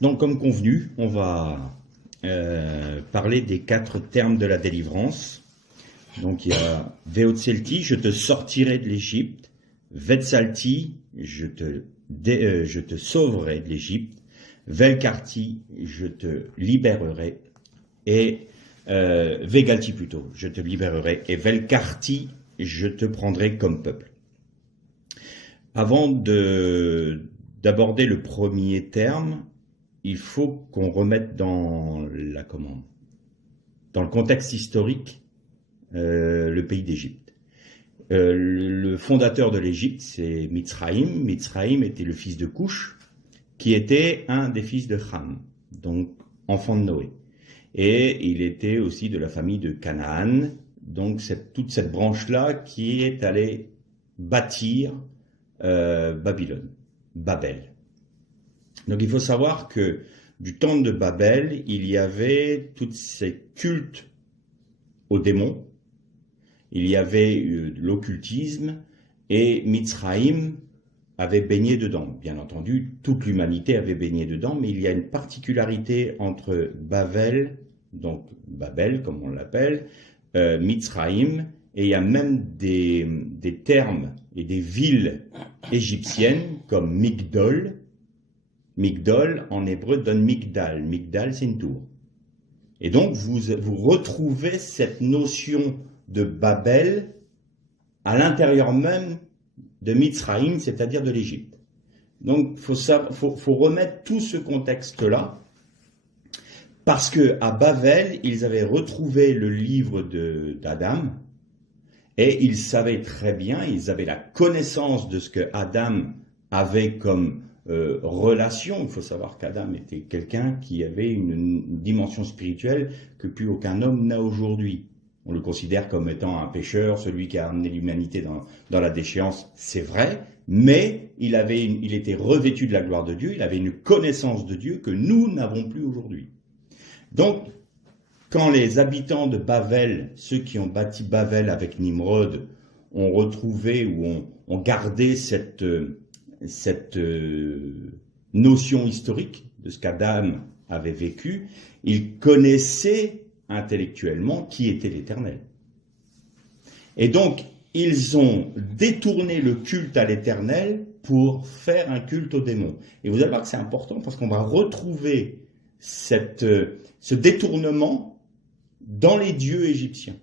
Donc, comme convenu, on va parler des 4 termes de la délivrance. Donc, il y a Veotzelti, je te sortirai de l'Égypte. Vetsalti, je te sauverai de l'Égypte. Velkarti, je te libérerai. Et Vegalti plutôt, je te libérerai. Et Velkarti, je te prendrai comme peuple. Avant d'aborder le premier terme, il faut qu'on remette dans le contexte historique le pays d'Égypte. Le fondateur de l'Égypte, c'est Mitzraïm. Mitzraïm était le fils de Couch, qui était un des fils de Ham, donc enfant de Noé. Et il était aussi de la famille de Canaan, donc toute cette branche-là qui est allée bâtir Babel. Donc il faut savoir que du temps de Babel, il y avait tous ces cultes aux démons, il y avait l'occultisme, et Mitzraïm avait baigné dedans. Bien entendu, toute l'humanité avait baigné dedans, mais il y a une particularité entre Babel, donc Babel comme on l'appelle, Mitzraïm, et il y a même des termes et des villes égyptiennes comme Migdol. Migdol, en hébreu, donne Migdal. Migdal, c'est une tour. Et donc, vous retrouvez cette notion de Babel à l'intérieur même de Mitzraïm, c'est-à-dire de l'Égypte. Donc, faut remettre tout ce contexte-là, parce qu'à Babel, ils avaient retrouvé le livre d'Adam, et ils savaient très bien, ils avaient la connaissance de ce que Adam avait comme relation. Il faut savoir qu'Adam était quelqu'un qui avait une dimension spirituelle que plus aucun homme n'a aujourd'hui. On le considère comme étant un pécheur, celui qui a amené l'humanité dans la déchéance, c'est vrai, mais il était revêtu de la gloire de Dieu, il avait une connaissance de Dieu que nous n'avons plus aujourd'hui. Donc, quand les habitants de Babel, ceux qui ont bâti Babel avec Nimrod, ont retrouvé ou ont gardé cette notion historique de ce qu'Adam avait vécu, ils connaissaient intellectuellement qui était l'Éternel. Et donc, ils ont détourné le culte à l'Éternel pour faire un culte aux démons. Et vous allez voir que c'est important parce qu'on va retrouver ce détournement dans les dieux égyptiens.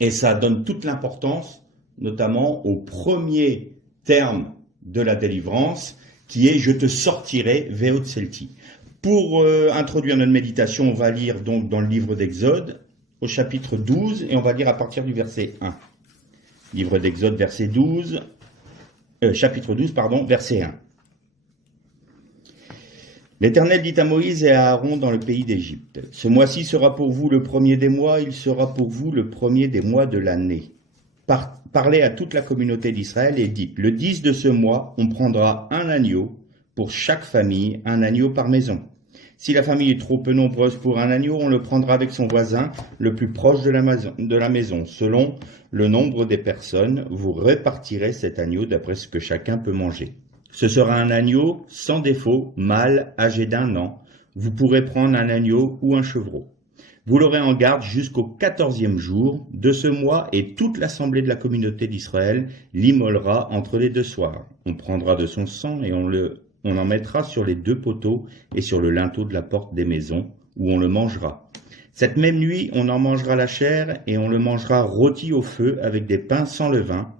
Et ça donne toute l'importance, notamment au premier terme de la délivrance, qui est « Je te sortirai, Veotzelti ». Pour introduire notre méditation, on va lire donc dans le livre d'Exode, au chapitre 12, et on va lire à partir du verset 1. Livre d'Exode, chapitre 12, verset 1. L'Éternel dit à Moïse et à Aaron dans le pays d'Égypte, « Ce mois-ci sera pour vous le premier des mois, il sera pour vous le premier des mois de l'année. Parlez à toute la communauté d'Israël et dites, le 10 de ce mois, on prendra un agneau pour chaque famille, un agneau par maison. Si la famille est trop peu nombreuse pour un agneau, on le prendra avec son voisin le plus proche de la maison. Selon le nombre des personnes, vous répartirez cet agneau d'après ce que chacun peut manger. Ce sera un agneau sans défaut, mâle, âgé d'1 an. Vous pourrez prendre un agneau ou un chevreau. Vous l'aurez en garde jusqu'au 14e jour de ce mois et toute l'assemblée de la communauté d'Israël l'immolera entre les 2 soirs. On prendra de son sang et on en mettra sur les 2 poteaux et sur le linteau de la porte des maisons où on le mangera. Cette même nuit, on en mangera la chair et on le mangera rôti au feu avec des pains sans levain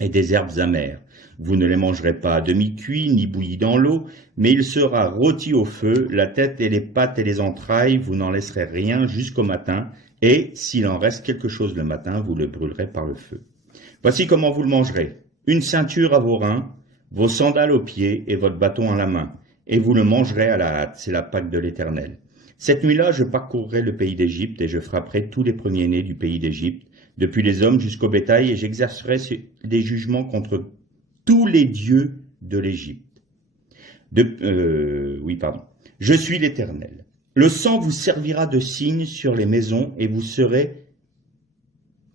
et des herbes amères. Vous ne les mangerez pas à demi-cuits ni bouillis dans l'eau, mais il sera rôti au feu, la tête et les pattes et les entrailles, vous n'en laisserez rien jusqu'au matin, et s'il en reste quelque chose le matin, vous le brûlerez par le feu. Voici comment vous le mangerez. Une ceinture à vos reins, vos sandales aux pieds et votre bâton à la main, et vous le mangerez à la hâte, c'est la Pâque de l'Éternel. Cette nuit-là, je parcourrai le pays d'Égypte, et je frapperai tous les premiers-nés du pays d'Égypte, depuis les hommes jusqu'au bétail, et j'exercerai des jugements contre tous les dieux de l'Égypte. Je suis l'Éternel. Le sang vous servira de signe sur les maisons et vous serez,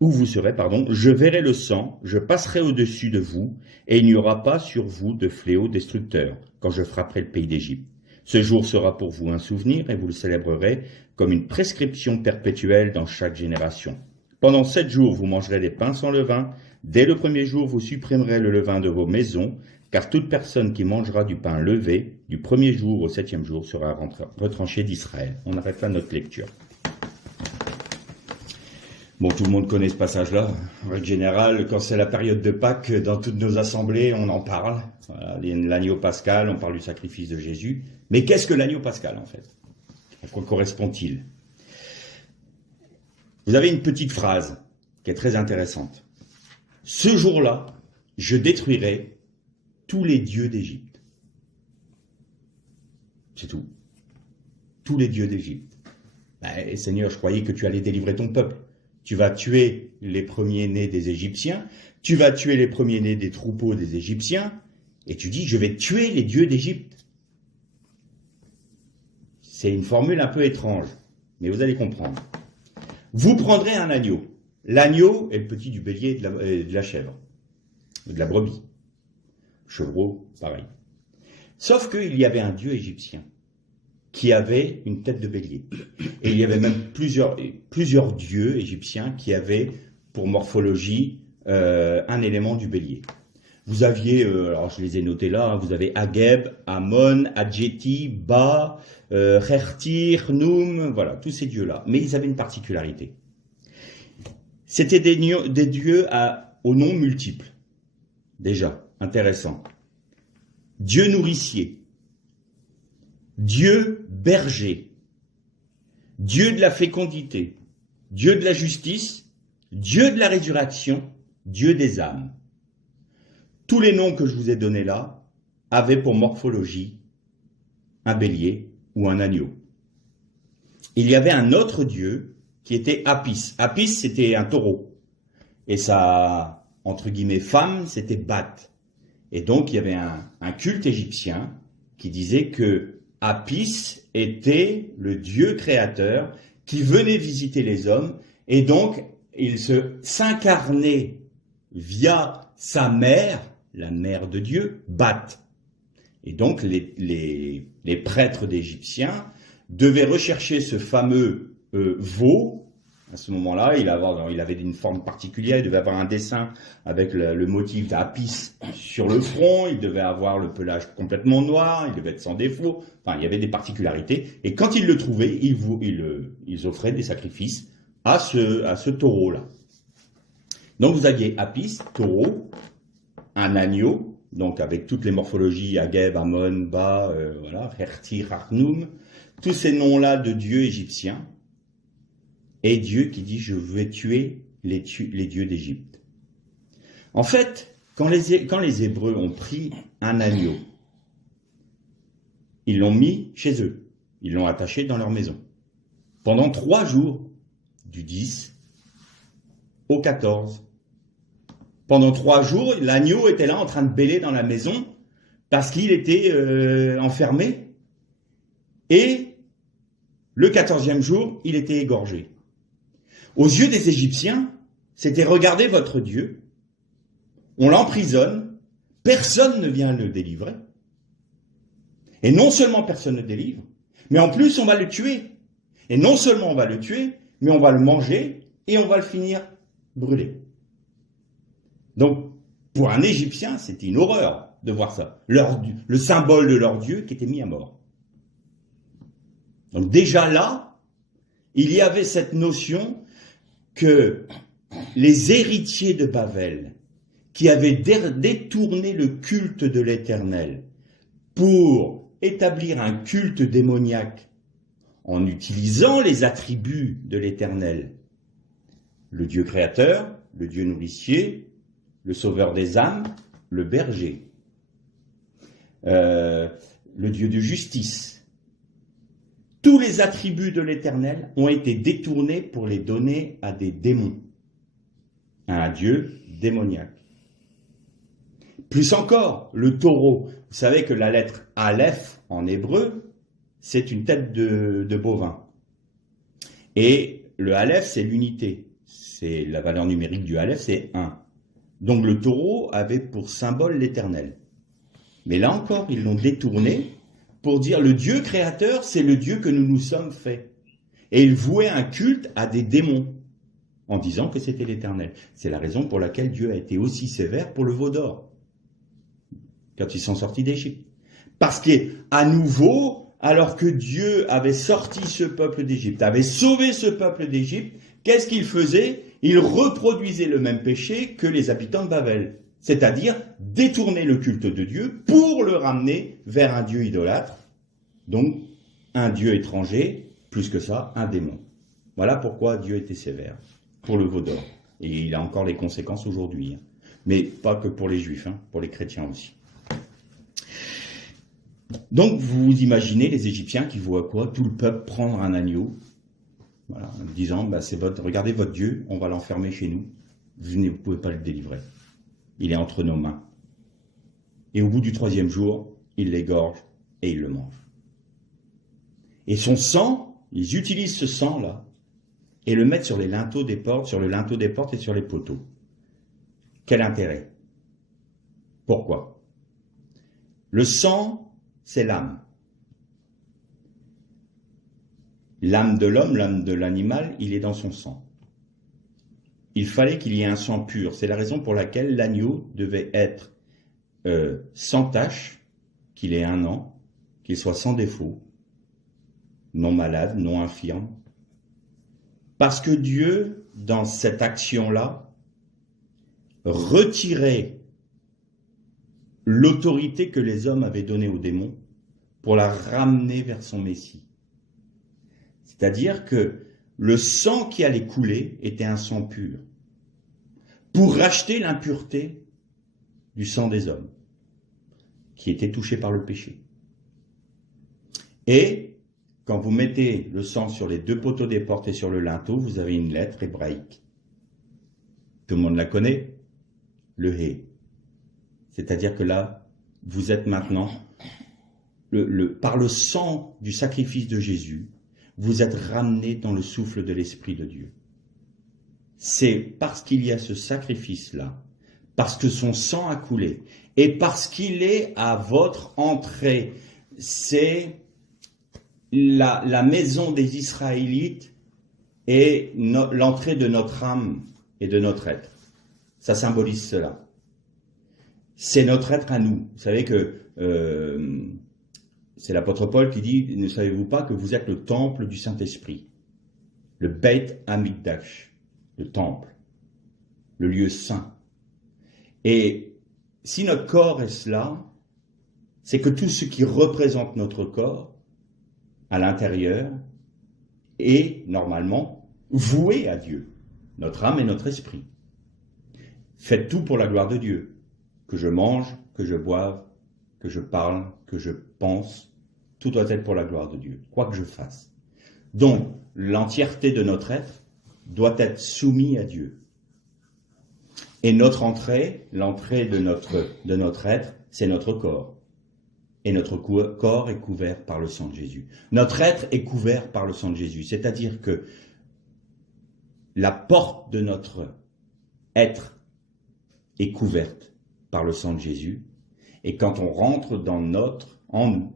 je verrai le sang, je passerai au-dessus de vous et il n'y aura pas sur vous de fléau destructeur quand je frapperai le pays d'Égypte. Ce jour sera pour vous un souvenir et vous le célébrerez comme une prescription perpétuelle dans chaque génération. Pendant 7 jours, vous mangerez des pains sans levain. Dès le premier jour, vous supprimerez le levain de vos maisons, car toute personne qui mangera du pain levé, du premier jour au 7e jour, sera retranchée d'Israël. On arrête là notre lecture. Bon, tout le monde connaît ce passage-là. En règle générale, quand c'est la période de Pâques, dans toutes nos assemblées, on en parle. Voilà, l'agneau pascal, on parle du sacrifice de Jésus. Mais qu'est-ce que l'agneau pascal, en fait? À quoi correspond-il? Vous avez une petite phrase qui est très intéressante. Ce jour-là, je détruirai tous les dieux d'Égypte. C'est tout. Tous les dieux d'Égypte. Seigneur, je croyais que tu allais délivrer ton peuple. Tu vas tuer les premiers-nés des Égyptiens, tu vas tuer les premiers-nés des troupeaux des Égyptiens, et tu dis, je vais tuer les dieux d'Égypte. C'est une formule un peu étrange, mais vous allez comprendre. Vous prendrez un agneau. L'agneau est le petit du bélier et de la chèvre, de la brebis. Chevreau, pareil. Sauf qu'il y avait un dieu égyptien qui avait une tête de bélier. Et il y avait même plusieurs dieux égyptiens qui avaient pour morphologie un élément du bélier. Vous aviez, alors je les ai notés là, hein, vous avez Ageb, Amon, Adjeti, Ba, Hertir, Noum, voilà, tous ces dieux-là. Mais ils avaient une particularité. C'était des dieux aux noms multiples. Déjà, intéressant. Dieu nourricier, Dieu berger, Dieu de la fécondité, Dieu de la justice, Dieu de la résurrection, Dieu des âmes. Tous les noms que je vous ai donnés là avaient pour morphologie un bélier ou un agneau. Il y avait un autre Dieu qui était Apis. Apis, c'était un taureau. Et sa, entre guillemets, femme, c'était Bat. Et donc, il y avait un culte égyptien qui disait que Apis était le Dieu créateur qui venait visiter les hommes, et donc il s'incarnait via sa mère, la mère de Dieu, Bat. Et donc les prêtres d'Égyptiens devaient rechercher ce fameux veau. À ce moment-là, il avait une forme particulière, il devait avoir un dessin avec le motif d'Apis sur le front, il devait avoir le pelage complètement noir, il devait être sans défaut, enfin il y avait des particularités, et quand ils le trouvaient, ils offraient des sacrifices à ce taureau-là. Donc vous aviez Apis, taureau, un agneau, donc avec toutes les morphologies, Ageb, Amon, Ba, voilà, Hertir, Arnoum, tous ces noms-là de dieux égyptiens, et Dieu qui dit « je vais tuer les dieux d'Égypte ». En fait, quand les Hébreux ont pris un agneau, ils l'ont mis chez eux, ils l'ont attaché dans leur maison. Pendant 3 jours, du 10 au 14. Pendant 3 jours, l'agneau était là en train de bêler dans la maison parce qu'il était enfermé. Et le 14e jour, il était égorgé. Aux yeux des Égyptiens, c'était « regardez votre Dieu, on l'emprisonne, personne ne vient le délivrer. Et non seulement personne ne délivre, mais en plus on va le tuer. Et non seulement on va le tuer, mais on va le manger et on va le finir brûlé. » Donc, pour un Égyptien, c'était une horreur de voir ça. Le symbole de leur Dieu qui était mis à mort. Donc déjà là, il y avait cette notion que les héritiers de Babel, qui avaient détourné le culte de l'Éternel pour établir un culte démoniaque en utilisant les attributs de l'Éternel, le Dieu créateur, le Dieu nourricier, le sauveur des âmes, le berger, le Dieu de justice. Tous les attributs de l'Éternel ont été détournés pour les donner à des démons, à un Dieu démoniaque. Plus encore, le taureau. Vous savez que la lettre Aleph en hébreu, c'est une tête de bovin. Et le Aleph, c'est l'unité. C'est la valeur numérique du Aleph, c'est 1. Donc le taureau avait pour symbole l'Éternel. Mais là encore, ils l'ont détourné pour dire le Dieu créateur, c'est le Dieu que nous nous sommes faits. Et ils vouaient un culte à des démons, en disant que c'était l'Éternel. C'est la raison pour laquelle Dieu a été aussi sévère pour le veau d'or, quand ils sont sortis d'Égypte. Parce qu'à nouveau, alors que Dieu avait sorti ce peuple d'Égypte, avait sauvé ce peuple d'Égypte, qu'est-ce qu'il faisait? Il reproduisait le même péché que les habitants de Babel. C'est-à-dire détourner le culte de Dieu pour le ramener vers un Dieu idolâtre, donc un Dieu étranger, plus que ça, un démon. Voilà pourquoi Dieu était sévère pour le veau d'or. Et il a encore les conséquences aujourd'hui. Mais pas que pour les Juifs, pour les chrétiens aussi. Donc vous imaginez les Égyptiens qui voient quoi? Tout le peuple prendre un agneau, voilà, en disant, regardez votre Dieu, on va l'enfermer chez nous, vous ne pouvez pas le délivrer. Il est entre nos mains. Et au bout du 3e jour, il l'égorge et il le mange. Et son sang, ils utilisent ce sang-là et le mettent sur les linteaux des portes, sur le linteau des portes et sur les poteaux. Quel intérêt? Pourquoi? Le sang, c'est l'âme. L'âme de l'homme, l'âme de l'animal, il est dans son sang. Il fallait qu'il y ait un sang pur. C'est la raison pour laquelle l'agneau devait être sans tache, qu'il ait 1 an, qu'il soit sans défaut, non malade, non infirme. Parce que Dieu, dans cette action-là, retirait l'autorité que les hommes avaient donnée aux démons pour la ramener vers son Messie. C'est-à-dire que le sang qui allait couler était un sang pur, pour racheter l'impureté du sang des hommes, qui était touché par le péché. Et quand vous mettez le sang sur les 2 poteaux des portes et sur le linteau, vous avez une lettre hébraïque. Tout le monde la connaît, le Hé. C'est-à-dire que là, vous êtes maintenant, par le sang du sacrifice de Jésus, vous êtes ramenés dans le souffle de l'Esprit de Dieu. C'est parce qu'il y a ce sacrifice-là, parce que son sang a coulé, et parce qu'il est à votre entrée. C'est la maison des Israélites et l'entrée de notre âme et de notre être. Ça symbolise cela. C'est notre être à nous. Vous savez que c'est l'apôtre Paul qui dit, ne savez-vous pas que vous êtes le temple du Saint-Esprit, le Beit Hamikdash, le temple, le lieu saint. Et si notre corps est cela, c'est que tout ce qui représente notre corps, à l'intérieur, est normalement voué à Dieu, notre âme et notre esprit. Faites tout pour la gloire de Dieu, que je mange, que je boive, que je parle, que je pense, tout doit être pour la gloire de Dieu, quoi que je fasse. Donc, l'entièreté de notre être doit être soumise à Dieu. Et notre entrée, l'entrée de notre être, c'est notre corps. Et notre corps est couvert par le sang de Jésus. Notre être est couvert par le sang de Jésus. C'est-à-dire que la porte de notre être est couverte par le sang de Jésus. Et quand on rentre en nous,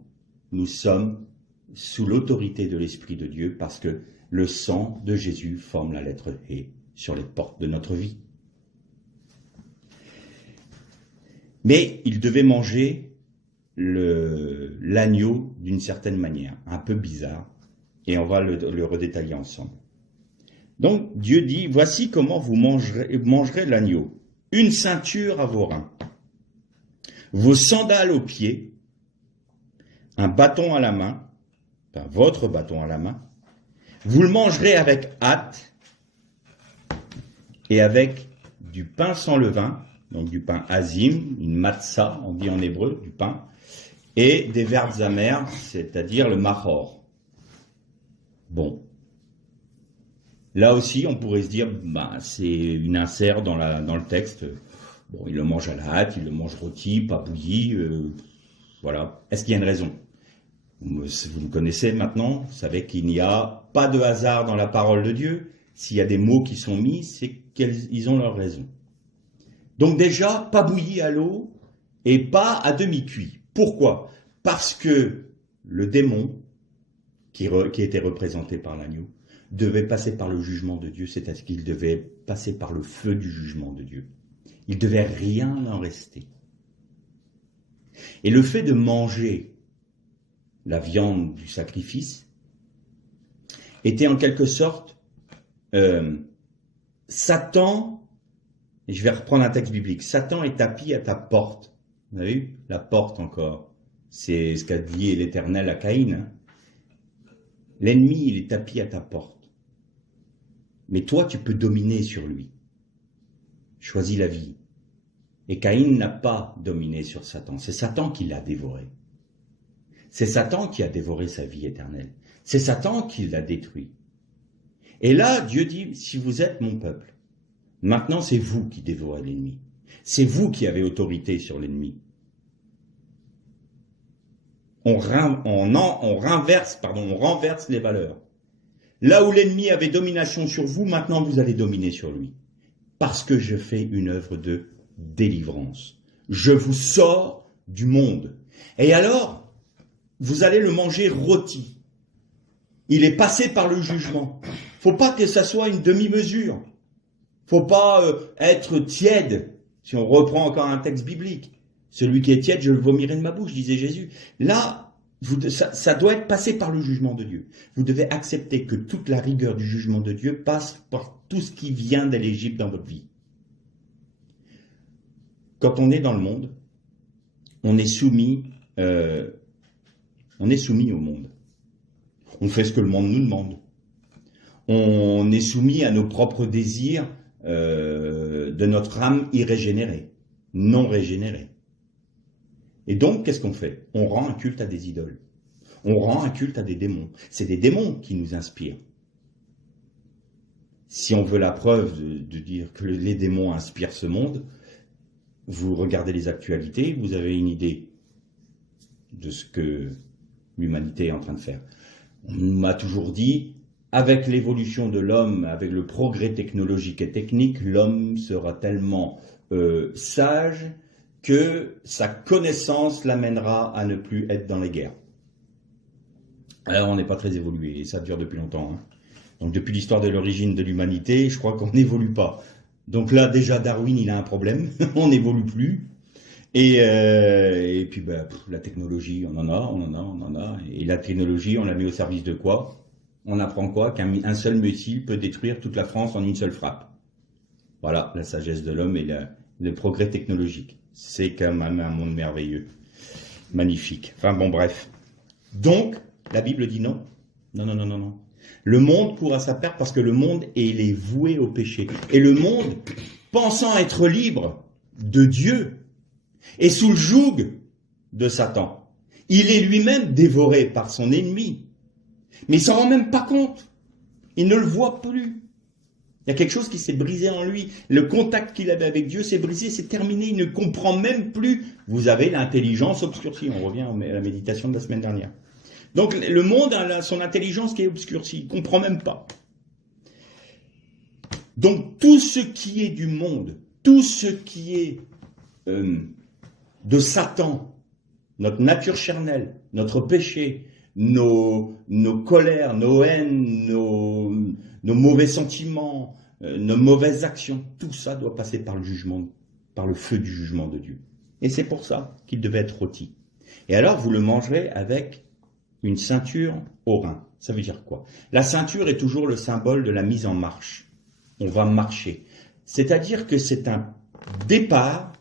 nous sommes sous l'autorité de l'Esprit de Dieu parce que le sang de Jésus forme la lettre Hé sur les portes de notre vie. Mais il devait manger l'agneau d'une certaine manière, un peu bizarre, et on va le redétailler ensemble. Donc Dieu dit, voici comment vous mangerez l'agneau, une ceinture à vos reins, vos sandales aux pieds, un bâton à la main, enfin votre bâton à la main, vous le mangerez avec hâte et avec du pain sans levain, donc du pain azim, une matzah, on dit en hébreu, du pain, et des verbes amères, c'est-à-dire le mahor. Bon. Là aussi, on pourrait se dire, c'est une insert dans le texte. Bon, il le mange à la hâte, il le mange rôti, pas bouilli, voilà. Est-ce qu'il y a une raison? Vous me connaissez maintenant, vous savez qu'il n'y a pas de hasard dans la parole de Dieu. S'il y a des mots qui sont mis, c'est qu'ils ont leur raison. Donc déjà, pas bouilli à l'eau et pas à demi-cuit. Pourquoi? Parce que le démon, qui était représenté par l'agneau, devait passer par le jugement de Dieu, c'est-à-dire qu'il devait passer par le feu du jugement de Dieu. Il ne devait rien en rester. Et le fait de manger la viande du sacrifice était en quelque sorte Satan, et je vais reprendre un texte biblique, Satan est tapis à ta porte. Vous avez vu? La porte encore. C'est ce qu'a dit l'Éternel à Caïn. Hein. L'ennemi, il est tapis à ta porte. Mais toi, tu peux dominer sur lui. Choisis la vie. Et Caïn n'a pas dominé sur Satan. C'est Satan qui l'a dévoré. C'est Satan qui a dévoré sa vie éternelle. C'est Satan qui l'a détruit. Et là, Dieu dit, si vous êtes mon peuple, maintenant c'est vous qui dévorez l'ennemi. C'est vous qui avez autorité sur l'ennemi. On renverse les valeurs. Là où l'ennemi avait domination sur vous, maintenant vous allez dominer sur lui. Parce que je fais une œuvre de délivrance. Je vous sors du monde. Et alors, vous allez le manger rôti. Il est passé par le jugement. Faut pas que ça soit une demi-mesure. Faut pas être tiède. Si on reprend encore un texte biblique. Celui qui est tiède, je le vomirai de ma bouche, disait Jésus. Là, ça doit être passé par le jugement de Dieu. Vous devez accepter que toute la rigueur du jugement de Dieu passe par tout ce qui vient de l'Égypte dans votre vie. Quand on est dans le monde, on est soumis au monde. On fait ce que le monde nous demande. On est soumis à nos propres désirs de notre âme irrégénérée, non régénérée. Et donc, qu'est-ce qu'on fait? On rend un culte à des idoles. On rend un culte à des démons. C'est des démons qui nous inspirent. Si on veut la preuve de dire que les démons inspirent ce monde, vous regardez les actualités, vous avez une idée de ce que l'humanité est en train de faire. On m'a toujours dit, avec l'évolution de l'homme, avec le progrès technologique et technique, l'homme sera tellement sage que sa connaissance l'amènera à ne plus être dans les guerres. Alors on n'est pas très évolué, et ça dure depuis longtemps. Hein. Donc depuis l'histoire de l'origine de l'humanité, je crois qu'on n'évolue pas. Donc là déjà Darwin il a un problème, on n'évolue plus. Et puis la technologie, on en a. Et la technologie, on la met au service de quoi? On apprend quoi? Qu'un seul missile peut détruire toute la France en une seule frappe. Voilà la sagesse de l'homme et le progrès technologique. C'est quand même un monde merveilleux, magnifique. Enfin bon, bref. Donc, la Bible dit non. Non. Le monde court à sa perte parce que le monde est voué au péché. Et le monde, pensant être libre de Dieu, est sous le joug de Satan. Il est lui-même dévoré par son ennemi. Mais il s'en rend même pas compte. Il ne le voit plus. Il y a quelque chose qui s'est brisé en lui. Le contact qu'il avait avec Dieu s'est brisé, c'est terminé. Il ne comprend même plus. Vous avez l'intelligence obscurcie. On revient à la méditation de la semaine dernière. Donc le monde a son intelligence qui est obscurcie. Il ne comprend même pas. Donc tout ce qui est du monde, tout ce qui est de Satan, notre nature charnelle, notre péché, nos colères, nos haines, nos mauvais sentiments, nos mauvaises actions, tout ça doit passer par le jugement, par le feu du jugement de Dieu. Et c'est pour ça qu'il devait être rôti. Et alors vous le mangerez avec une ceinture au rein. Ça veut dire quoi? La ceinture est toujours le symbole de la mise en marche. On va marcher. C'est-à-dire que c'est un départ,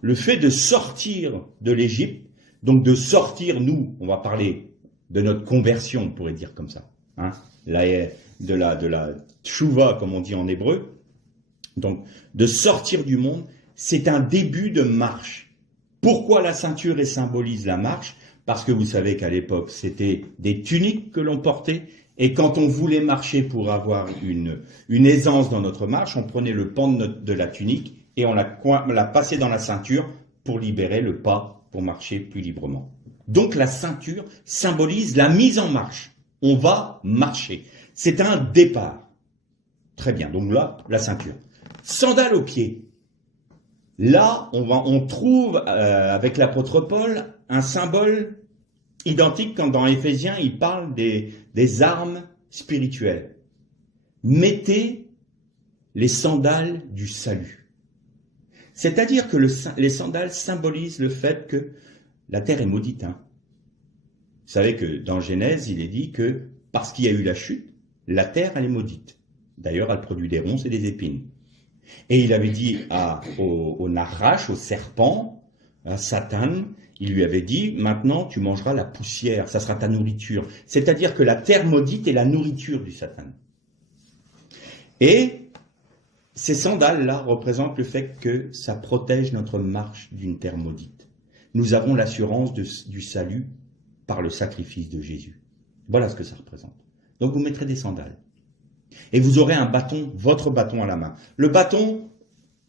le fait de sortir de l'Égypte, donc de sortir, nous, on va parler de notre conversion, on pourrait dire comme ça, hein, de la tchouva, comme on dit en hébreu, donc de sortir du monde, c'est un début de marche. Pourquoi la ceinture symbolise la marche? Parce que vous savez qu'à l'époque, c'était des tuniques que l'on portait, et quand on voulait marcher pour avoir une aisance dans notre marche, on prenait le pan de la tunique et on la passait dans la ceinture pour libérer le pas, pour marcher plus librement. Donc la ceinture symbolise la mise en marche. On va marcher. C'est un départ. Très bien, donc là, la ceinture. Sandales aux pieds. Là, on trouve avec l'apôtre Paul un symbole identique quand dans Éphésiens, il parle des armes spirituelles. Mettez les sandales du salut. C'est-à-dire que les sandales symbolisent le fait que la terre est maudite. Hein. Vous savez que dans Genèse, il est dit que parce qu'il y a eu la chute, la terre, elle est maudite. D'ailleurs, elle produit des ronces et des épines. Et il avait dit au Nachash, au serpent, à Satan, il lui avait dit, maintenant tu mangeras la poussière, ça sera ta nourriture. C'est-à-dire que la terre maudite est la nourriture du Satan. Et ces sandales-là représentent le fait que ça protège notre marche d'une terre maudite. Nous avons l'assurance du salut par le sacrifice de Jésus. Voilà ce que ça représente. Donc vous mettrez des sandales. Et vous aurez un bâton, votre bâton à la main. Le bâton,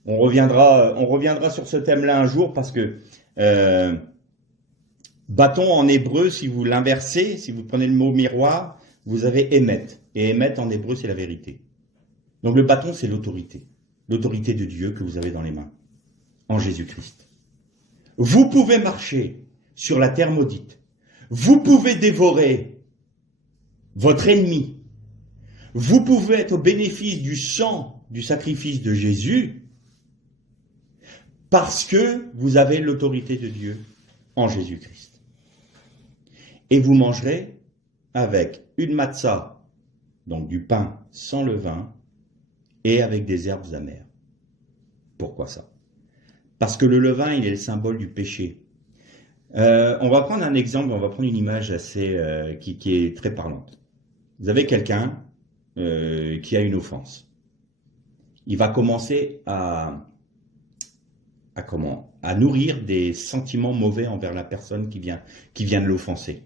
on reviendra sur ce thème-là un jour parce que bâton en hébreu, si vous l'inversez, si vous prenez le mot miroir, vous avez émet. Et émet en hébreu, c'est la vérité. Donc le bâton, c'est l'autorité. L'autorité de Dieu que vous avez dans les mains, en Jésus-Christ. Vous pouvez marcher sur la terre maudite. Vous pouvez dévorer votre ennemi. Vous pouvez être au bénéfice du sang, du sacrifice de Jésus, parce que vous avez l'autorité de Dieu en Jésus-Christ. Et vous mangerez avec une matzah, donc du pain sans levain, et avec des herbes amères. Pourquoi ça? Parce que le levain, il est le symbole du péché. On va prendre un exemple, on va prendre une image assez qui est très parlante. Vous avez quelqu'un qui a une offense. Il va commencer à nourrir des sentiments mauvais envers la personne qui vient de l'offenser.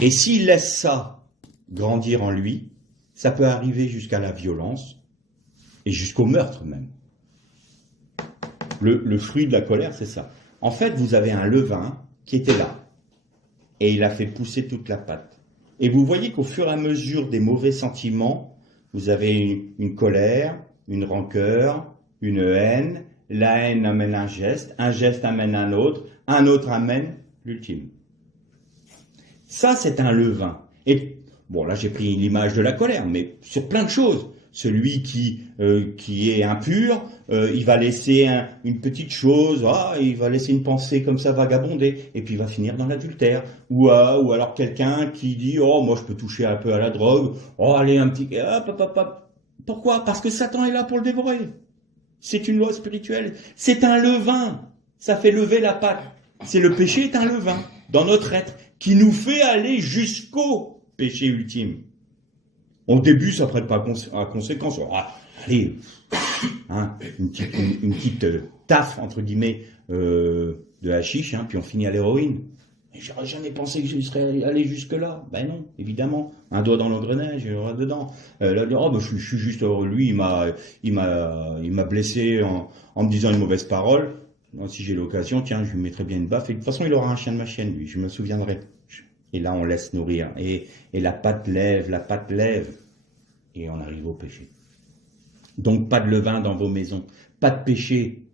Et s'il laisse ça grandir en lui, ça peut arriver jusqu'à la violence et jusqu'au meurtre même. Le fruit de la colère, c'est ça. En fait, vous avez un levain qui était là et il a fait pousser toute la pâte. Et vous voyez qu'au fur et à mesure des mauvais sentiments, vous avez une colère, une rancœur, une haine. La haine amène un geste amène un autre amène l'ultime. Ça, c'est un levain. Et bon, là, j'ai pris l'image de la colère, mais sur plein de choses. Celui qui est impur, il va laisser une petite chose, il va laisser une pensée comme ça vagabonder, et puis il va finir dans l'adultère. Ou alors quelqu'un qui dit, moi je peux toucher un peu à la drogue, allez, un petit... Pourquoi? Parce que Satan est là pour le dévorer. C'est une loi spirituelle. C'est un levain. Ça fait lever la pâte. Le péché est un levain dans notre être qui nous fait aller jusqu'au péché ultime. Au début, ça ne prête pas à conséquence. Allez, une petite taffe, entre guillemets, de hashish, puis on finit à l'héroïne. Mais j'aurais jamais pensé que je serais allé jusque-là. Ben non, évidemment. Un doigt dans l'engrenage, il y aura dedans. Je suis juste heureux. Lui, il m'a blessé en me disant une mauvaise parole. Moi, si j'ai l'occasion, tiens, je lui mettrai bien une baffe. Et de toute façon, il aura un chien de ma chienne, lui. Je me souviendrai. Et là, on laisse nourrir. Et la pâte lève. Et on arrive au péché. Donc, pas de levain dans vos maisons. Pas de péché.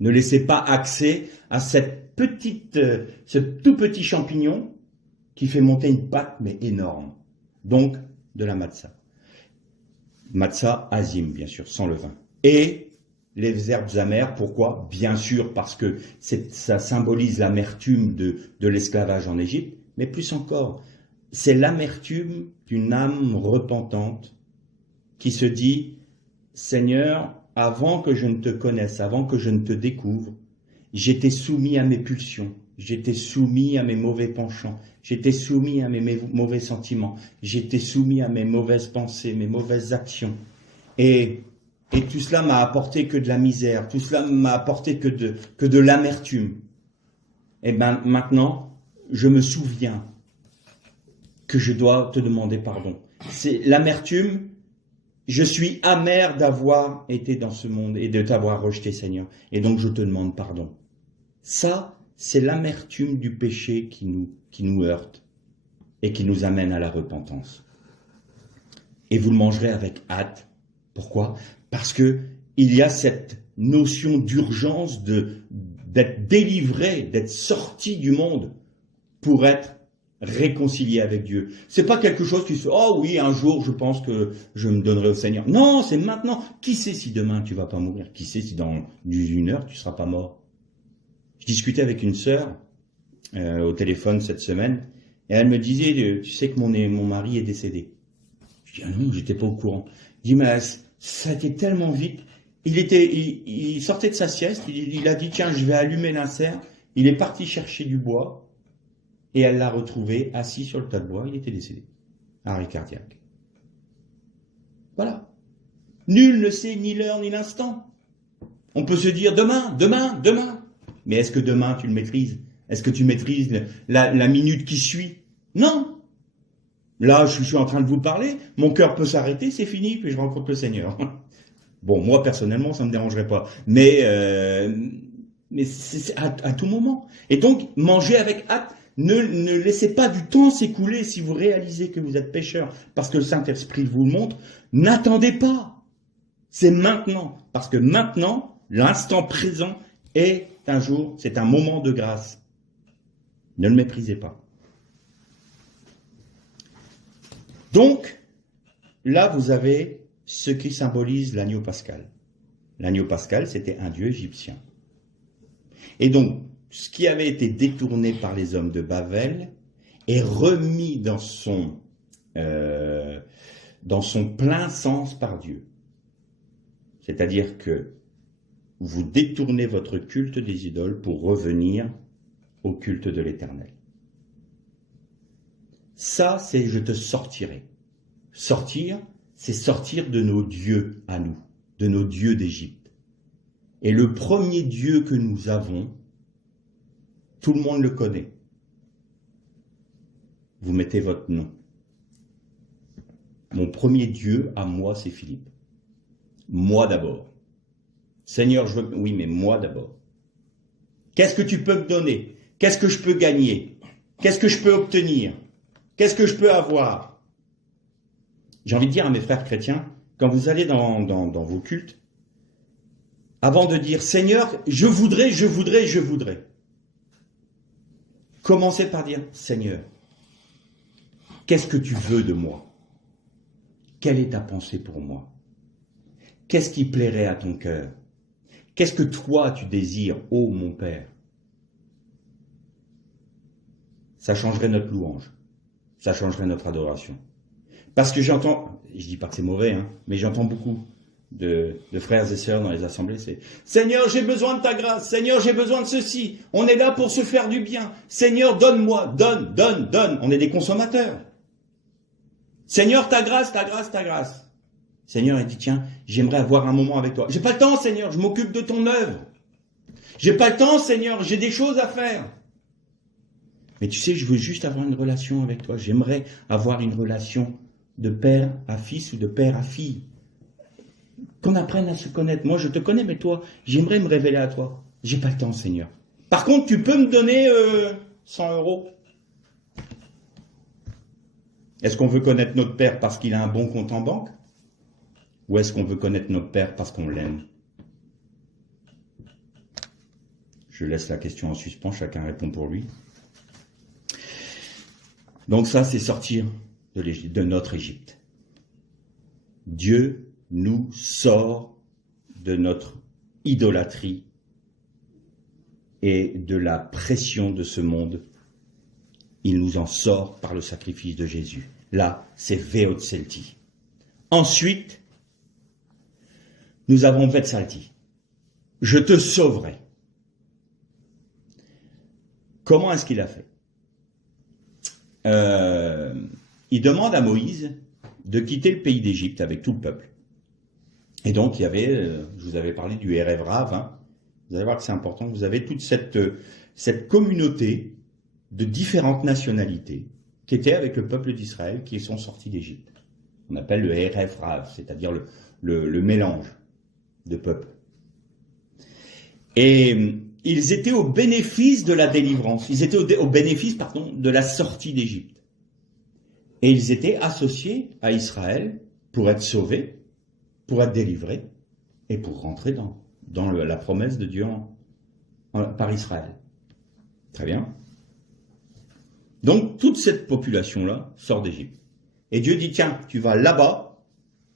Ne laissez pas accès à ce tout petit champignon qui fait monter une pâte, mais énorme. Donc, de la matzah. Matzah azim, bien sûr, sans levain. Et les herbes amères, pourquoi? Bien sûr, parce que ça symbolise l'amertume de l'esclavage en Égypte. Mais plus encore, c'est l'amertume d'une âme repentante qui se dit, Seigneur, avant que je ne te connaisse, avant que je ne te découvre, j'étais soumis à mes pulsions, j'étais soumis à mes mauvais penchants, j'étais soumis à mes mauvais sentiments, j'étais soumis à mes mauvaises pensées, mes mauvaises actions. Et tout cela m'a apporté que de la misère, tout cela m'a apporté que de l'amertume. Et bien maintenant, je me souviens que je dois te demander pardon. C'est l'amertume, je suis amer d'avoir été dans ce monde et de t'avoir rejeté, Seigneur. Et donc je te demande pardon. Ça, c'est l'amertume du péché qui nous heurte et qui nous amène à la repentance. Et vous le mangerez avec hâte. Pourquoi? Parce que il y a cette notion d'urgence d'être délivré, d'être sorti du monde. pour être réconcilié avec Dieu. C'est pas quelque chose qui se fait, oh oui, un jour je pense que je me donnerai au Seigneur. Non, c'est maintenant. Qui sait si demain tu vas pas mourir? Qui sait si dans une heure tu seras pas mort? Je discutais avec une sœur au téléphone cette semaine et elle me disait, tu sais que mon mari est décédé. Je dis, ah non, j'étais pas au courant. Je dis, mais ça a été tellement vite. Il sortait de sa sieste, il a dit, tiens, je vais allumer l'incert. Il est parti chercher du bois. Et elle l'a retrouvé assis sur le tas de bois, il était décédé. Arrêt cardiaque. Voilà. Nul ne sait ni l'heure ni l'instant. On peut se dire demain, demain, demain. Mais est-ce que demain tu le maîtrises? Est-ce que tu maîtrises la minute qui suit? Non. Là, je suis en train de vous parler, mon cœur peut s'arrêter, c'est fini, puis je rencontre le Seigneur. Bon, moi personnellement, ça ne me dérangerait pas. Mais c'est à tout moment. Et donc, manger avec hâte. Ne laissez pas du temps s'écouler si vous réalisez que vous êtes pécheur, parce que le Saint-Esprit vous le montre. N'attendez pas. C'est maintenant. Parce que maintenant, l'instant présent est un jour, c'est un moment de grâce. Ne le méprisez pas. Donc, là, vous avez ce qui symbolise l'agneau pascal. L'agneau pascal, c'était un dieu égyptien. Et donc, ce qui avait été détourné par les hommes de Babel est remis dans son plein sens par Dieu. C'est-à-dire que vous détournez votre culte des idoles pour revenir au culte de l'Éternel. Ça, c'est « je te sortirai ». Sortir, c'est sortir de nos dieux à nous, de nos dieux d'Égypte. Et le premier Dieu que nous avons, tout le monde le connaît. Vous mettez votre nom. Mon premier Dieu à moi, c'est Philippe. Moi d'abord. Seigneur, je veux... Oui, mais moi d'abord. Qu'est-ce que tu peux me donner? Qu'est-ce que je peux gagner? Qu'est-ce que je peux obtenir? Qu'est-ce que je peux avoir? J'ai envie de dire à mes frères chrétiens, quand vous allez dans vos cultes, avant de dire « Seigneur, je voudrais », commencez par dire « Seigneur, qu'est-ce que tu veux de moi? Quelle est ta pensée pour moi? Qu'est-ce qui plairait à ton cœur? Qu'est-ce que toi tu désires, ô mon Père ?» Ça changerait notre louange, ça changerait notre adoration. Parce que j'entends, je dis pas que c'est mauvais, mais j'entends beaucoup de frères et sœurs dans les assemblées, c'est « Seigneur, j'ai besoin de ta grâce, Seigneur, j'ai besoin de ceci, on est là pour se faire du bien, Seigneur, donne-moi, donne, donne, donne. » On est des consommateurs. Seigneur, ta grâce, ta grâce, ta grâce. Seigneur, il dit, tiens, j'aimerais avoir un moment avec toi. J'ai pas le temps, Seigneur, je m'occupe de ton œuvre. J'ai pas le temps, Seigneur, j'ai des choses à faire. Mais tu sais, je veux juste avoir une relation avec toi. J'aimerais avoir une relation de père à fils ou de père à fille. Qu'on apprenne à se connaître. Moi, je te connais, mais toi, j'aimerais me révéler à toi. J'ai pas le temps, Seigneur. Par contre, tu peux me donner 100 €. Est-ce qu'on veut connaître notre Père parce qu'il a un bon compte en banque? Ou est-ce qu'on veut connaître notre Père parce qu'on l'aime? Je laisse la question en suspens, chacun répond pour lui. Donc ça, c'est sortir de notre Égypte. Dieu nous sort de notre idolâtrie et de la pression de ce monde. Il nous en sort par le sacrifice de Jésus. Là, c'est Veotzelti. Ensuite, nous avons Vetsalti. Je te sauverai. Comment est-ce qu'il a fait? Il demande à Moïse de quitter le pays d'Égypte avec tout le peuple. Et donc, il y avait, je vous avais parlé du Erev Rav, vous allez voir que c'est important, vous avez toute cette communauté de différentes nationalités qui étaient avec le peuple d'Israël qui sont sortis d'Égypte. On appelle le Erev Rav, c'est-à-dire le mélange de peuples. Et ils étaient au bénéfice de la délivrance, ils étaient au bénéfice, de la sortie d'Égypte. Et ils étaient associés à Israël pour être sauvés, pour être délivrés et pour rentrer dans la promesse de Dieu par Israël. Très bien. Donc, toute cette population-là sort d'Égypte. Et Dieu dit, tiens, tu vas là-bas,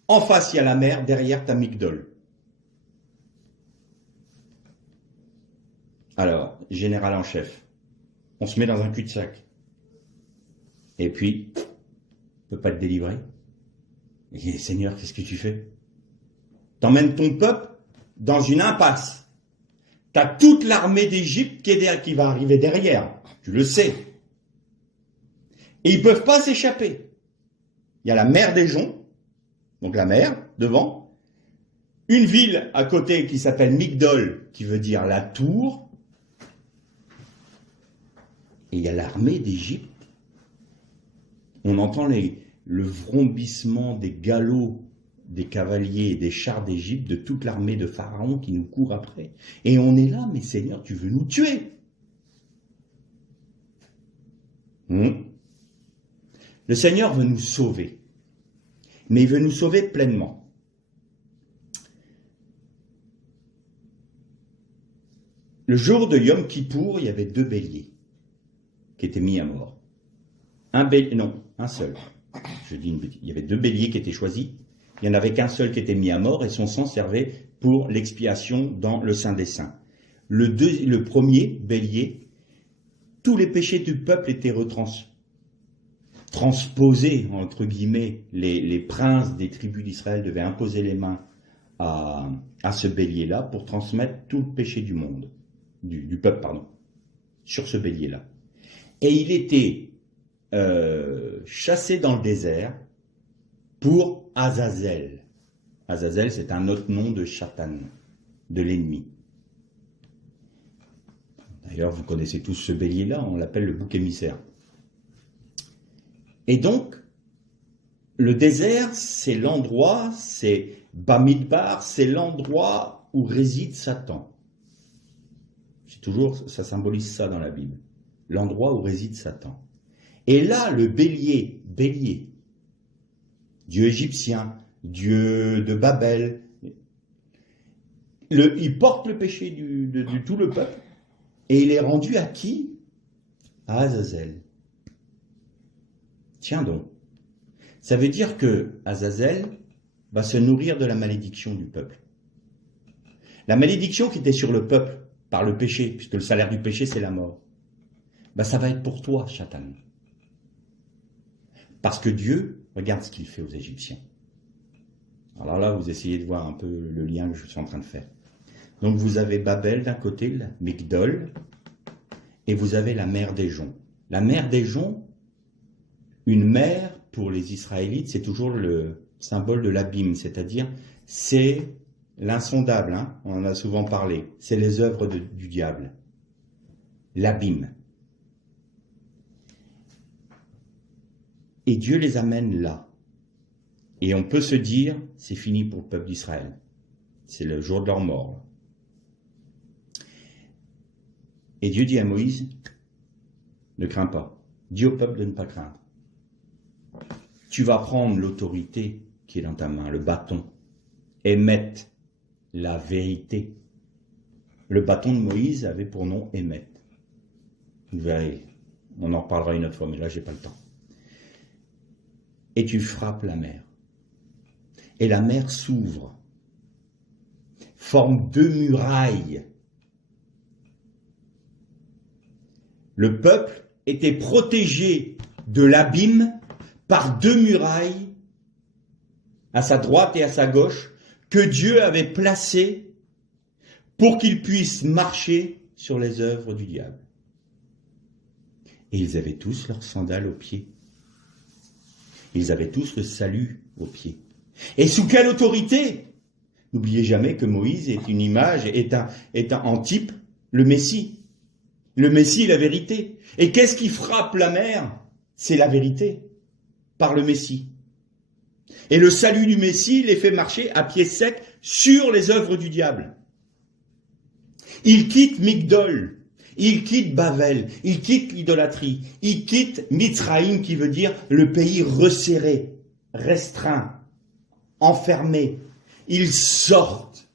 en face, il y a la mer, derrière, t'as Migdol. Alors, général en chef, on se met dans un cul-de-sac. Et puis, on ne peut pas te délivrer. Et Seigneur, qu'est-ce que tu fais? T'emmènes ton peuple dans une impasse. T'as toute l'armée d'Égypte qui va arriver derrière. Tu le sais. Et ils ne peuvent pas s'échapper. Il y a la mer des Joncs, donc la mer, devant. Une ville à côté qui s'appelle Migdol, qui veut dire la tour. Et il y a l'armée d'Égypte. On entend le vrombissement des galops des cavaliers et des chars d'Égypte, de toute l'armée de Pharaon qui nous court après. Et on est là, mais Seigneur, tu veux nous tuer. Le Seigneur veut nous sauver, mais il veut nous sauver pleinement. Le jour de Yom Kippour, il y avait 2 béliers qui étaient mis à mort. Un seul. Je dis une bêtise. Il y avait 2 béliers qui étaient choisis. Il n'y en avait qu'un seul qui était mis à mort et son sang servait pour l'expiation dans le Saint des Saints. Le premier bélier, tous les péchés du peuple étaient transposés, entre guillemets. Les princes des tribus d'Israël devaient imposer les mains à ce bélier-là pour transmettre tout le péché du monde, du peuple, sur ce bélier-là. Et il était chassé dans le désert pour Azazel. Azazel, c'est un autre nom de Satan, de l'ennemi. D'ailleurs, vous connaissez tous ce bélier-là, on l'appelle le bouc émissaire. Et donc, le désert, c'est l'endroit, c'est Bamidbar, c'est l'endroit où réside Satan. Ça symbolise ça dans la Bible. L'endroit où réside Satan. Et là, le bélier, Dieu égyptien, Dieu de Babel, il porte le péché de tout le peuple, et il est rendu à qui? À Azazel. Tiens donc. Ça veut dire que Azazel va se nourrir de la malédiction du peuple. La malédiction qui était sur le peuple par le péché, puisque le salaire du péché c'est la mort, ça va être pour toi, Satan. Parce que Dieu, regarde ce qu'il fait aux Égyptiens. Alors là, vous essayez de voir un peu le lien que je suis en train de faire. Donc vous avez Babel d'un côté, Migdol, et vous avez la mer des Joncs. La mer des Joncs, une mer pour les Israélites, c'est toujours le symbole de l'abîme, c'est-à-dire c'est l'insondable, on en a souvent parlé, c'est les œuvres du diable, l'abîme. Et Dieu les amène là. Et on peut se dire, c'est fini pour le peuple d'Israël. C'est le jour de leur mort. Et Dieu dit à Moïse, ne crains pas. Dis au peuple de ne pas craindre. Tu vas prendre l'autorité qui est dans ta main, le bâton, et mettre la vérité. Le bâton de Moïse avait pour nom émettre. Vous verrez, on en reparlera une autre fois, mais là, j'ai pas le temps. Et tu frappes la mer. Et la mer s'ouvre, forme 2 murailles. Le peuple était protégé de l'abîme par 2 murailles à sa droite et à sa gauche que Dieu avait placées pour qu'ils puissent marcher sur les œuvres du diable. Et ils avaient tous leurs sandales aux pieds. Ils avaient tous le salut aux pieds. Et sous quelle autorité? N'oubliez jamais que Moïse est une image, est un type, le Messie. Le Messie est la vérité. Et qu'est-ce qui frappe la mer? C'est la vérité, par le Messie. Et le salut du Messie les fait marcher à pied sec sur les œuvres du diable. Il quitte Migdol, il quitte Babel, il quitte l'idolâtrie, il quitte Mitzraïm qui veut dire le pays resserré, restreint, enfermé. Ils sortent.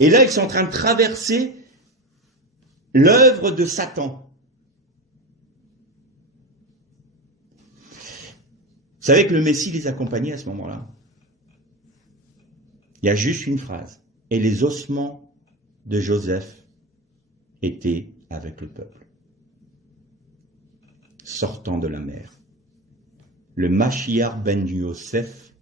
Et là, ils sont en train de traverser l'œuvre de Satan. savez que le Messie les accompagnait à ce moment-là? Il y a juste une phrase. Et les ossements de Joseph étaient avec le peuple. Sortant de la mer. Le Mashiach ben Yosef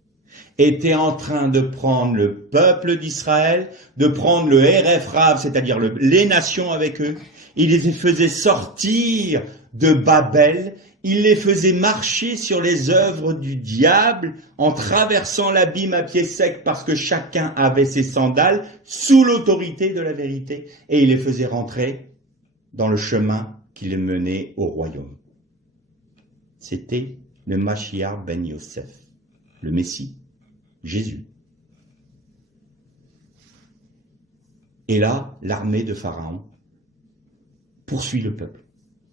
était en train de prendre le peuple d'Israël, de prendre le Eref Rav, c'est-à-dire les nations avec eux. Il les faisait sortir de Babel, il les faisait marcher sur les œuvres du diable en traversant l'abîme à pied sec parce que chacun avait ses sandales sous l'autorité de la vérité et il les faisait rentrer dans le chemin qui les menait au royaume. C'était le Mashiach ben Yosef, le Messie, Jésus. Et là, l'armée de Pharaon poursuit le peuple.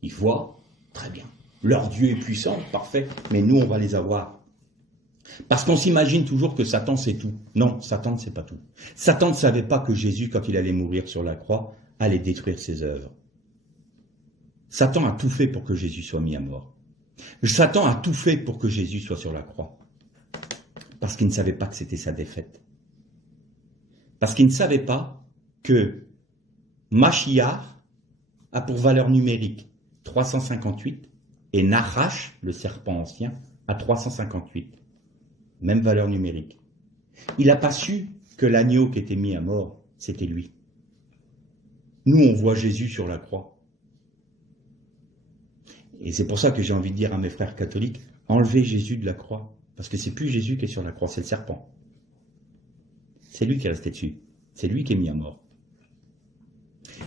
Ils voient, très bien, leur Dieu est puissant, parfait, mais nous on va les avoir. Parce qu'on s'imagine toujours que Satan sait tout. Non, Satan ne sait pas tout. Satan ne savait pas que Jésus, quand il allait mourir sur la croix, allait détruire ses œuvres. Satan a tout fait pour que Jésus soit mis à mort. Satan a tout fait pour que Jésus soit sur la croix. Parce qu'il ne savait pas que c'était sa défaite. Parce qu'il ne savait pas que Mashiach a pour valeur numérique 358 et Nahash, le serpent ancien, a 358. Même valeur numérique. Il n'a pas su que l'agneau qui était mis à mort, c'était lui. Nous, on voit Jésus sur la croix. Et c'est pour ça que j'ai envie de dire à mes frères catholiques, enlevez Jésus de la croix. Parce que c'est plus Jésus qui est sur la croix, c'est le serpent. C'est lui qui est resté dessus. C'est lui qui est mis à mort.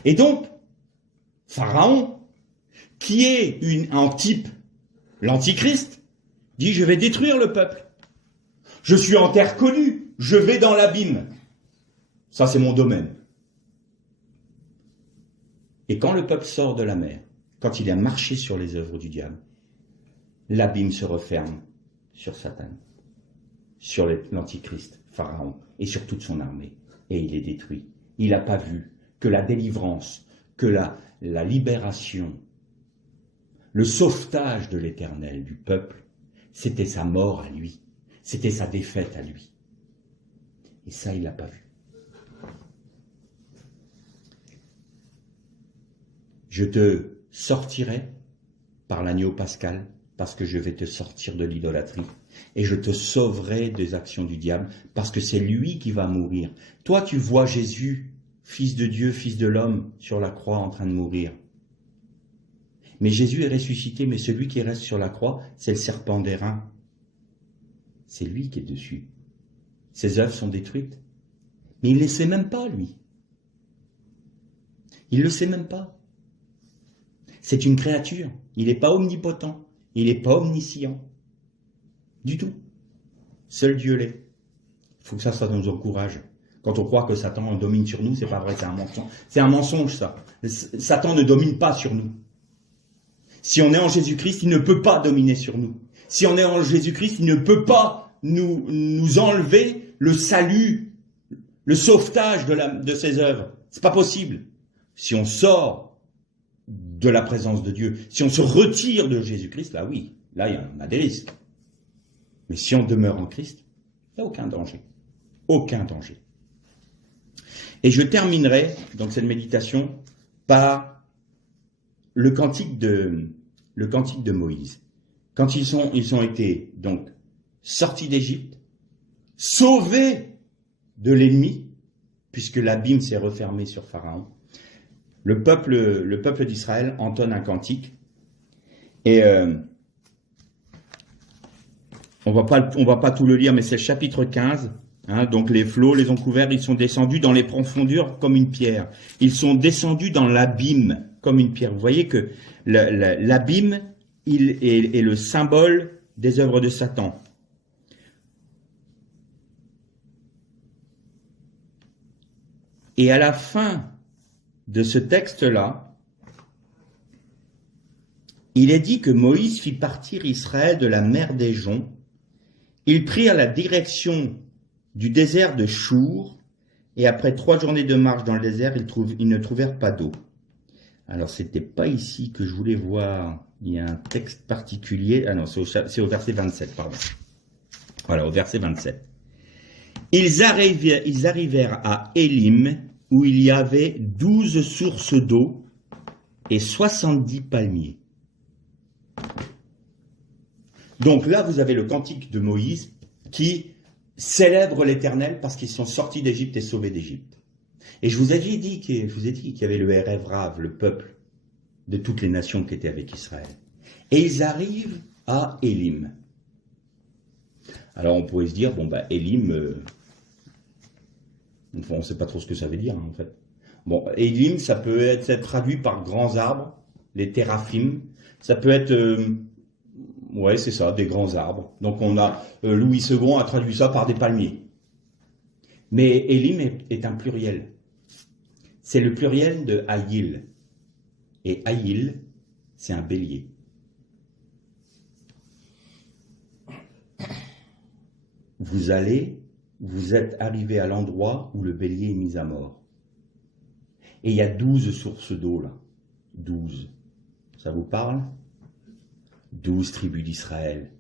Et donc, Pharaon, qui est en type l'Antichrist, dit je vais détruire le peuple. Je suis en terre connue, je vais dans l'abîme. Ça c'est mon domaine. Et quand le peuple sort de la mer, quand il a marché sur les œuvres du diable, l'abîme se referme sur Satan, sur l'Antichrist, Pharaon, et sur toute son armée. Et il est détruit. Il n'a pas vu que la délivrance, que la libération, le sauvetage de l'Éternel du peuple, c'était sa mort à lui, c'était sa défaite à lui. Et ça, il l'a pas vu. Je te sortirai par l'agneau pascal, parce que je vais te sortir de l'idolâtrie, et je te sauverai des actions du diable, parce que c'est lui qui va mourir. Toi, tu vois Jésus, fils de Dieu, fils de l'homme, sur la croix en train de mourir. Mais Jésus est ressuscité, mais celui qui reste sur la croix, c'est le serpent d'airain. C'est lui qui est dessus. Ses œuvres sont détruites. Mais il ne le sait même pas, lui. Il ne le sait même pas. C'est une créature. Il n'est pas omnipotent. Il n'est pas omniscient. Du tout. Seul Dieu l'est. Il faut que ça nous encourage. Quand on croit que Satan domine sur nous, c'est pas vrai, c'est un mensonge. C'est un mensonge, ça. Satan ne domine pas sur nous. Si on est en Jésus-Christ, il ne peut pas dominer sur nous. Si on est en Jésus-Christ, il ne peut pas nous enlever le salut, le sauvetage de ses œuvres. C'est pas possible. Si on sort de la présence de Dieu, si on se retire de Jésus-Christ, là oui, là on a des risques. Mais si on demeure en Christ, il n'y a aucun danger. Aucun danger. Et je terminerai donc cette méditation par le cantique de Moïse. Quand ils ont été donc sortis d'Égypte, sauvés de l'ennemi, puisque l'abîme s'est refermé sur Pharaon, le peuple d'Israël entonne un cantique. Et on va pas tout le lire, mais c'est le chapitre 15. Donc les flots les ont couverts, ils sont descendus dans les profondeurs comme une pierre. Ils sont descendus dans l'abîme comme une pierre. Vous voyez que l'abîme, il est le symbole des œuvres de Satan. Et à la fin de ce texte-là, il est dit que Moïse fit partir Israël de la mer des Joncs. Ils prirent la direction du désert de Chour, et après 3 journées de marche dans le désert, ils ne trouvèrent pas d'eau. Alors, c'était pas ici que je voulais voir. Il y a un texte particulier. Ah non, c'est au verset 27, pardon. Voilà, au verset 27. Ils arrivèrent à Élim, où il y avait 12 sources d'eau et 70 palmiers. Donc là, vous avez le cantique de Moïse qui célèbre l'Éternel parce qu'ils sont sortis d'Égypte et sauvés d'Égypte. Et je vous ai dit qu'il y avait le Erev Rav, le peuple de toutes les nations qui étaient avec Israël. Et ils arrivent à Élim. Alors on pourrait se dire, bon bah Élim, on ne sait pas trop ce que ça veut dire en fait. Bon, Élim, ça peut être traduit par grands arbres, les téraphim, ça peut être, ouais c'est ça, des grands arbres. Donc on a, Louis II a traduit ça par des palmiers. Mais Élim est un pluriel. C'est le pluriel de Aïl. Et Aïl, c'est un bélier. Vous êtes arrivé à l'endroit où le bélier est mis à mort. Et il y a 12 sources d'eau là. 12. Ça vous parle? 12 tribus d'Israël.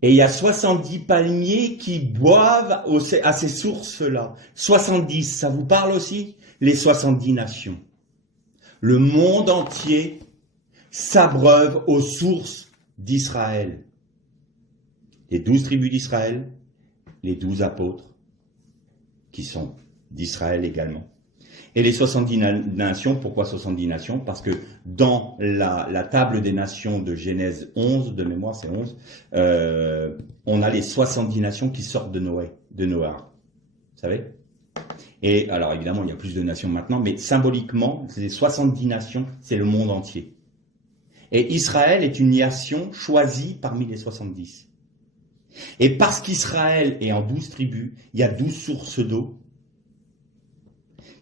Et il y a 70 palmiers qui boivent à ces sources-là. 70, ça vous parle aussi? Les 70 nations. Le monde entier s'abreuve aux sources d'Israël. Les 12 tribus d'Israël, les 12 apôtres, qui sont d'Israël également. Et les 70 nations, pourquoi 70 nations? Parce que dans la table des nations de Genèse 11, de mémoire c'est 11, on a les 70 nations qui sortent de Noah. Vous savez? Et alors évidemment il y a plus de nations maintenant, mais symboliquement, ces 70 nations, c'est le monde entier. Et Israël est une nation choisie parmi les 70. Et parce qu'Israël est en 12 tribus, il y a 12 sources d'eau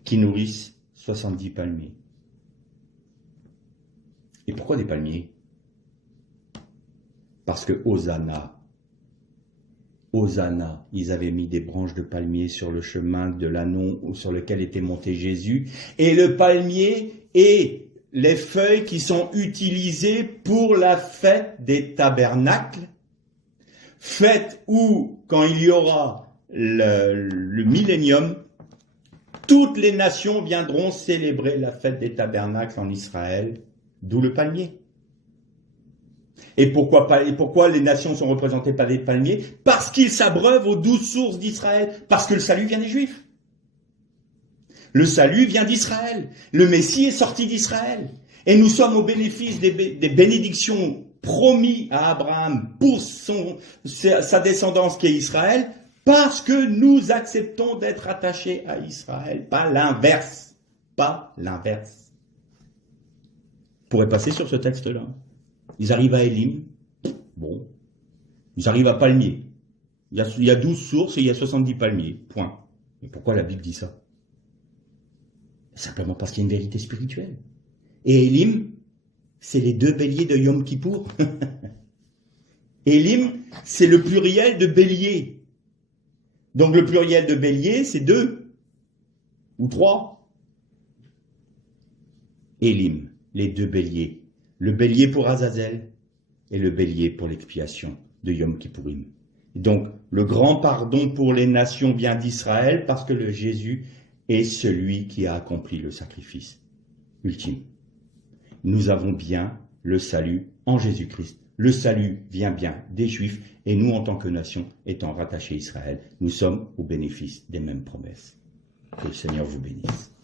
qui nourrissent 70 palmiers. Et pourquoi des palmiers? Parce que Hosanna, ils avaient mis des branches de palmier sur le chemin de l'Annon sur lequel était monté Jésus. Et le palmier et les feuilles qui sont utilisées pour la fête des tabernacles, fête où, quand il y aura le millénium, toutes les nations viendront célébrer la fête des tabernacles en Israël, d'où le palmier. Et pourquoi les nations sont représentées par des palmiers? Parce qu'ils s'abreuvent aux 12 sources d'Israël, parce que le salut vient des Juifs. Le salut vient d'Israël. Le Messie est sorti d'Israël. Et nous sommes au bénéfice des bénédictions promises à Abraham pour sa descendance qui est Israël, parce que nous acceptons d'être attachés à Israël, pas l'inverse. Pas l'inverse. On pourrait passer sur ce texte-là. Ils arrivent à Élim, bon. Ils arrivent à Palmier. Il y a 12 sources et il y a 70 palmiers, point. Mais pourquoi la Bible dit ça? Simplement parce qu'il y a une vérité spirituelle. Et Élim, c'est les 2 béliers de Yom Kippour. Élim, c'est le pluriel de bélier. Donc le pluriel de bélier, c'est 2 ou 3. Élim, les 2 béliers. Le bélier pour Azazel et le bélier pour l'expiation de Yom Kippourim. Donc le grand pardon pour les nations vient d'Israël parce que le Jésus est celui qui a accompli le sacrifice ultime. Nous avons bien le salut en Jésus-Christ. Le salut vient bien des Juifs et nous, en tant que nation, étant rattachés à Israël, nous sommes au bénéfice des mêmes promesses. Que le Seigneur vous bénisse.